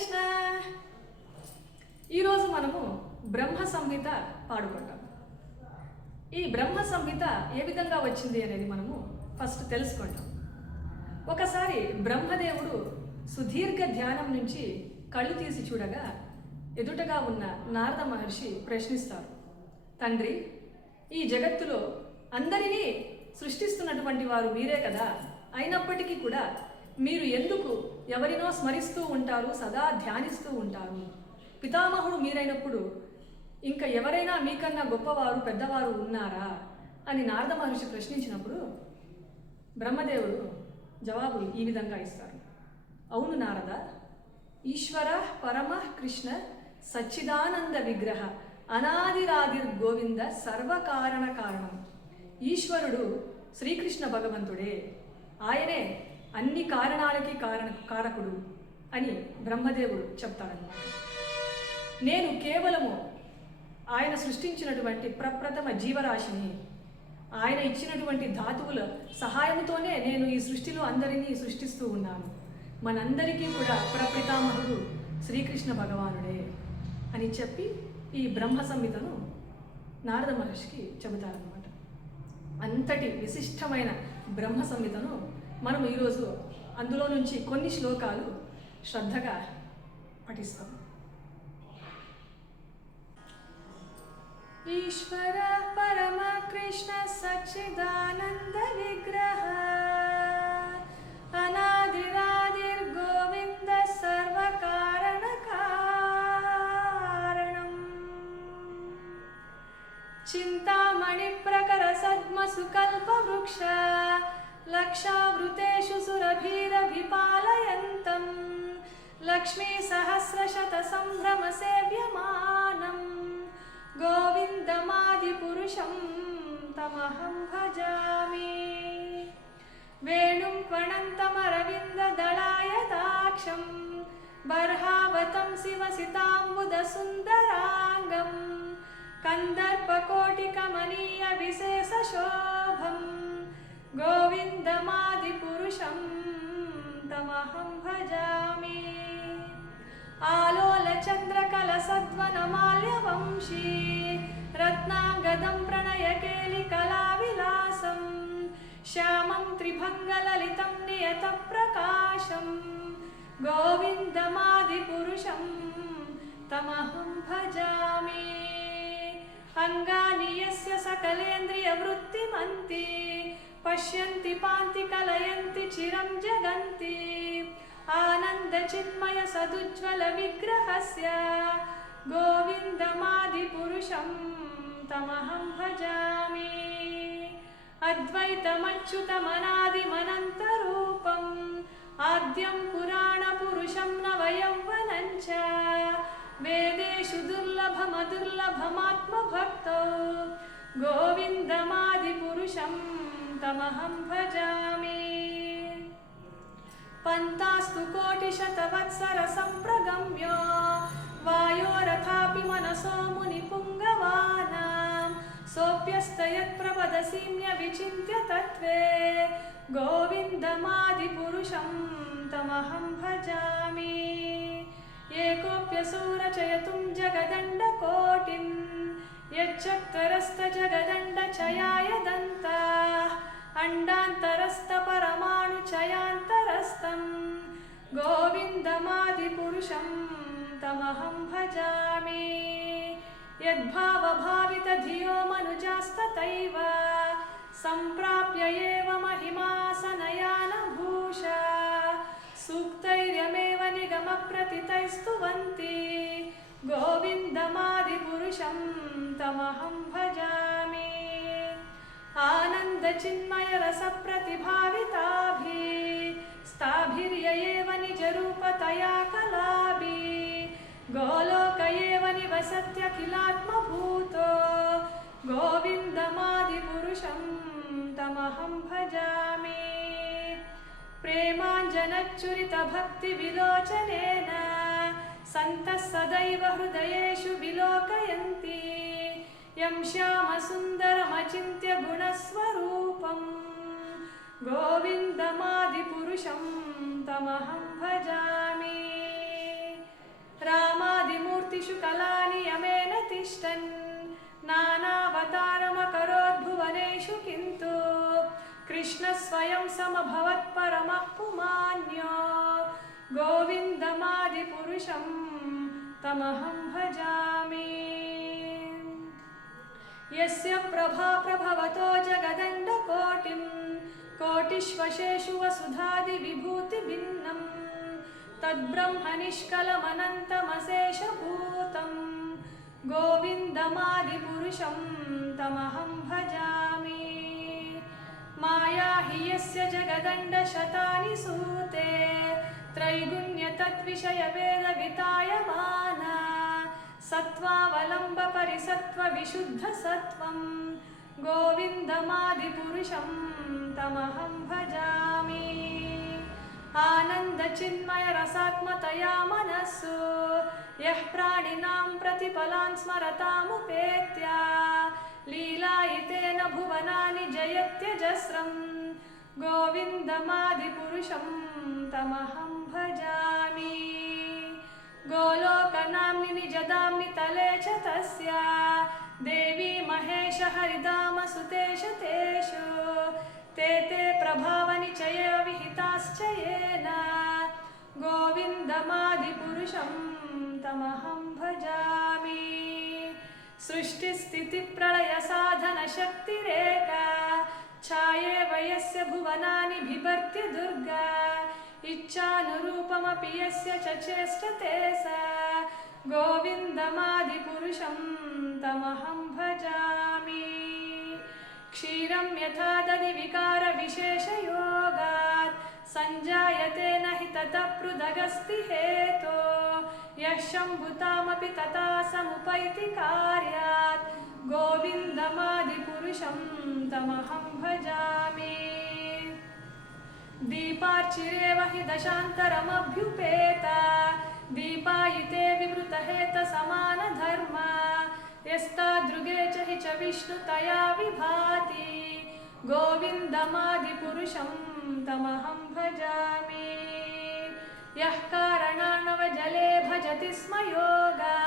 కృష్ణ. ఈరోజు మనము బ్రహ్మ సంహిత పాడుకుంటాం. ఈ బ్రహ్మ సంహిత ఏ విధంగా వచ్చింది అనేది మనము ఫస్ట్ తెలుసుకుంటాం. ఒకసారి బ్రహ్మదేవుడు సుదీర్ఘ ధ్యానం నుంచి కళ్ళు తీసి చూడగా ఎదుటగా ఉన్న నారద మహర్షి ప్రశ్నిస్తారు, తండ్రి, ఈ జగత్తులో అందరినీ సృష్టిస్తున్నటువంటి వారు మీరే కదా, అయినప్పటికీ కూడా మీరు ఎందుకు ఎవరినో స్మరిస్తూ ఉంటారు, సదా ధ్యానిస్తూ ఉంటారు? పితామహుడు మీరైనప్పుడు ఇంకా ఎవరైనా మీకన్నా గొప్పవారు పెద్దవారు ఉన్నారా అని నారద మహర్షి ప్రశ్నించినప్పుడు బ్రహ్మదేవుడు జవాబు ఈ విధంగా ఇస్తారు, అవును నారద, ఈశ్వర పరమ కృష్ణ సచ్చిదానంద విగ్రహ అనాదిరాదిర్ గోవింద సర్వకారణ కారణం. ఈశ్వరుడు శ్రీకృష్ణ భగవంతుడే, ఆయనే అన్ని కారణాలకి కారకుడు అని బ్రహ్మదేవుడు చెప్తారన్నమాట. నేను కేవలము ఆయన సృష్టించినటువంటి ప్రప్రథమ జీవరాశిని, ఆయన ఇచ్చినటువంటి ధాతువుల సహాయంతోనే నేను ఈ సృష్టిలో అందరినీ సృష్టిస్తూ ఉన్నాను. మనందరికీ కూడా ప్రపితామహుడు శ్రీకృష్ణ భగవానుడే అని చెప్పి ఈ బ్రహ్మ సంహితను నారద మహర్షికి చెబుతారన్నమాట. అంతటి విశిష్టమైన బ్రహ్మ సంహితను మనం ఈరోజు అందులో నుంచి కొన్ని శ్లోకాలు శ్రద్ధగా పఠిస్తాం. ఈశ్వర పరమ కృష్ణ సచ్చిదానంద విగ్రహ అనాదిరాదిర్ గోవింద సర్వకారణ కారణం. చింతామణి ప్రకర సద్మసు కల్ప వృక్ష లక్షావృతేషు సురభీరభిపాలయంతం లక్ష్మీ సహస్రశత సంభ్రమ సేవ్యమానం గోవిందమాది పురుషం తమహం భజామి. వేణుం క్వణంతమరవింద దళాయతాక్షం బర్హావతం శివసితాంబుద సుందరాంగం కందర్పకోటికమనీయ విశేష శోభం గోవిందమాది పురుషం తమహం భజామి. ఆలోల చంద్రకల సద్వనమాల్య వంశీ రత్నాంగదం ప్రణయకేలి కళా విలాసం శ్యామం త్రిభంగలలితం నియత ప్రకాశం గోవిందమాది పురుషం తమహం భజామి. అంగాని యస్య సకలేంద్రియ వృత్తిమంతి పశ్యంతి పాంతి కలయంతి చిరం జగంతి ఆనంద చిన్మయ సదుజ్వల విగ్రహస్య గోవిందమాది పురుషం తమహం భజామి. అద్వైతమచ్యుతమనాదిమనంత రూపం ఆద్యం పురాణ పురుషం నవయౌవనం చ వేదేషు దుర్లభమదుర్లభమాత్మ భక్తౌ గోవిందమాది పురుషం తమహం భజామి. పంతాస్తు కోటిశతవత్సర సంప్రగమ్యో వాయోరథాపి మనసో ముని పుంగవానాం సోప్యస్తయత్ప్రపదసీమ్య విచింత్య తత్వే గోవిందమాది పురుషం తమహం భజామి. ఏకోప్యసౌ రచయతుం జగదండ కోటిం యచ్చక్తరస్త జగదండ చయాయ దంతాః అండాంతరస్థ పరమాణు చయాంతరస్థం గోవిందమాది పురుషం తమహం భజామి. యద్భావభావిత ధియో మనుజాస్తతైవ సంప్రాప్య ఏవ మహిమాసనయాన భూష సూక్తైర్యమేవ నిగమ ప్రతితైస్తువంతి గోవిందమాది పురుషం తమహం భజామి. ఆనంద చిన్మయ రస ప్రతిభావితాభి స్థాభిర్య ఏవ నిజ రూపతయా కలాభి గోలోక ఏవ నివసత్యఖిలాత్మభూతో గోవిందమాది పురుషం తమహం భజామి. ప్రేమాంజనచ్చురిత భక్తి విలోచనేన సంతః సదైవ హృదయేషు విలోకయంతి యం శ్యామసుందరమచింత్య గుణస్వరూపం గోవిందమాది పురుషం తమహం భజామి. तिष्ठन् नानावतारमकरोद्भुवनेषु किन्तु कृष्णः स्वयं समभवत् परमः पुमान्यो गोविन्दमादिपुरुषं तमहं भजामि। यस्य प्रभा प्रभवतो जगदण्डकोटिं कोटिष्वशेषु वसुधादिविभूतिभिन्नं तद्ब्रह्मनिष्कलमनन्तमशेषभूतं गोविन्दमादिपुरुषं तमहं भजामि। माया हि यस्य जगदण्डशतानि सूते त्रैगुण्यतद्विषयवेदवितायमाना सत्त्वावलम्बपरिसत्त्वविशुद्धसत्त्वं गोविन्दमादिपुरुषं तमहं भजामि। आनन्दचिन्मयरसात्मतया मनस्सु यः प्राणिनां प्रतिपलान् स्मरतामुपेत्य लीलायितेन भुवनानि जयत्यजस्रं गोविन्दमादिपुरुषं तमहं भजामि। गोलोकनाम्नि निजदाम्नि तले च तस्य देवी महेश हरिधामसुतेषु तेषु ते प्रभावनिचये विहिताश्च येन गोविन्दमादिपुरुषं तमहं भजामि। सृष्टिस्थितिप्रलयसाधनशक्तिरेका छायेव यस्य भुवनानि बिभर्त्य दुर्गा इच्छानुरूपमपि यस्य च चेष्टते सा गोविन्दमादिपुरुषं तमहं भजामि। क्षीरं यथा दधिविकारविशेषयोगात् सञ्जायते न हि ततः पृथगस्ति हेतो यः शम्भुतामपि तथा समुपैति कार्यात् गोविन्दमादिपुरुषं तमहं भजामि। दीपार्चिरेव हि दशान्तरमभ्युपेता दीपायिते विवृतहेतसमानधर्मा यस्तादृगे च हि च विष्णुतया विभाति गोविन्दमादिपुरुषं तमहं भजामि। यः कारणार्णवजले भजति स्म योगा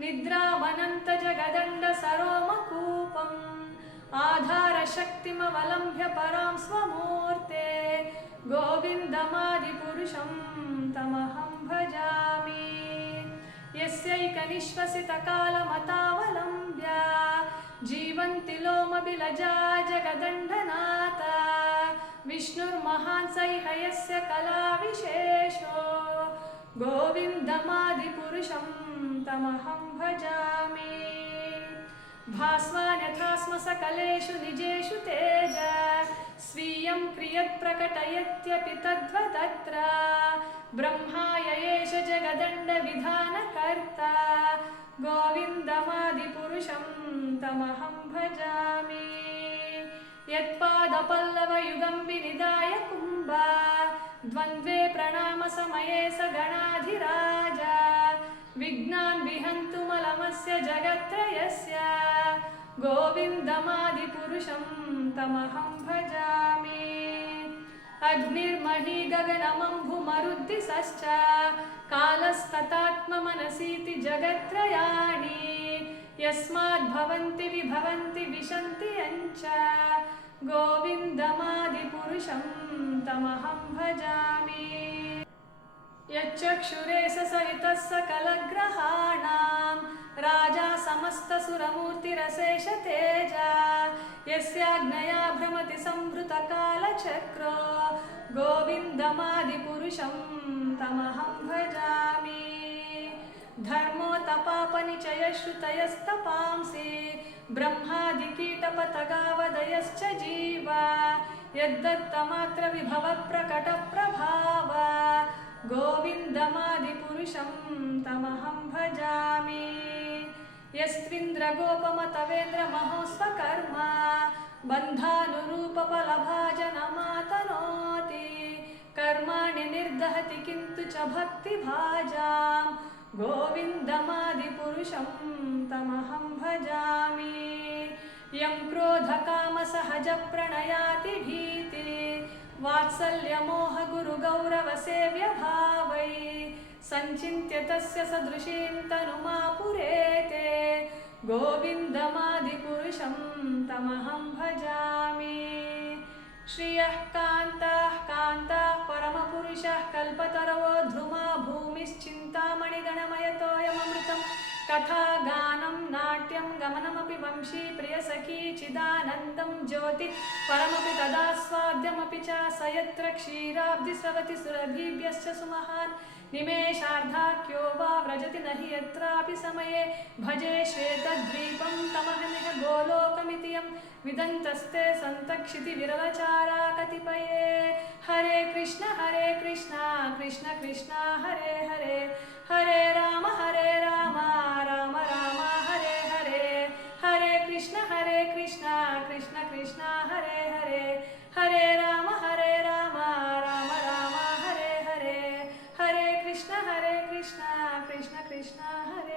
निद्रामनन्तजगदण्डसरोमकूपम् आधारशक्तिमवलम्ब्य परां स्वमूर्ते गोविन्दमादिपुरुषं तमहं भजामि। यस्यैकनिश्वसितकालमतावलम्ब्य जीवन्ति लोमबिलजा जगदण्डनाथा विष्णुर्महान् सैह यस्य कलाविशेषो गोविन्दमादिपुरुषं तमहं भजामि। भास्वान् यथा स्म सकलेषु निजेषु तेज स्वीयं क्रियत्प्रकटयत्यपि तद्वदत्र ब्रह्माय एष जगदण्डविधानकर्ता गोविन्दमादिपुरुषं तमहं भजामि। यत्पादपल्लवयुगं विनिदाय कुम्भा द्वन्द्वे प्रणामसमये स गणाधिराजा विघ्नान् विहन्तुमलमस्य जगत्त्रयस्य गोविन्दमादिपुरुषं तमहं भजामि। अग्निर्मही गगनमम्भुमरुद्दिशश्च कालस्ततात्ममनसीति जगत्त्रयाणि यस्माद्भवन्ति विभवन्ति विशन्ति यञ्च गोविन्दमादिपुरुषं तमहं भजामि। यच्चक्षुरे सहितः सकलग्रहाणां राजा समस्तसुरमूर्तिरशेष तेजा यस्याज्ञया भ्रमति संभृतकालचक्रो गोविन्दमादिपुरुषं तमहं भजामि। धर्मोतपापनिचयश्रुतयस्तपांसि ब्रह्मादिकीटपतगावदयश्च जीवा यद्दत्तमात्रविभवप्रकटप्रभाव गोविन्दमादिपुरुषं तमहं भजामि। यस्त्विन्द्रगोपमतवेन्द्रमहोस्वकर्मा बन्धानुरूपफलभाजनमातनोति कर्माणि निर्दहति किन्तु च भक्तिभाजां गोविन्दमादिपुरुषं तमहं भजामि। यं क्रोधकामसहजप्रणयाति भीति वात्सल्यमोहगुरुगौरवसेव्यभावै सञ्चिन्त्य तस्य सदृशीं तनुमापुरेते गोविन्दमादिपुरुषं तमहं भजामि श्रियः कान्ताः कान्ताः परमपुरुषः कल्पतरवो ध्रुमा भूमिश्चिन्तामणिगणमयतोऽयममृतं कथा गानं नाट्यं गमनमपि वंशी प्रियसखी चिदानन्दं ज्योति परमपि तदास्वाद्यमपि च स यत्र क्षीराब्धिस्रवति सुरभिभ्यश्च सुमहान् निमेषार्धाख्यो वा व्रजति न हि यत्रापि समये भजे श्वेतद्वीपं तमहमिह गोलोकमिति यं विदन्तस्ते सन्तक्षितिविरलचारा कतिपये हरे कृष्ण कृष्ण कृष्ण हरे हरे हरे राम राम राम हरे हरे हरे कृष्ण कृष्ण कृष्ण हरे हरे हरे राम राम राम हरे हरे हरे कृष्ण कृष्ण कृष्ण हरे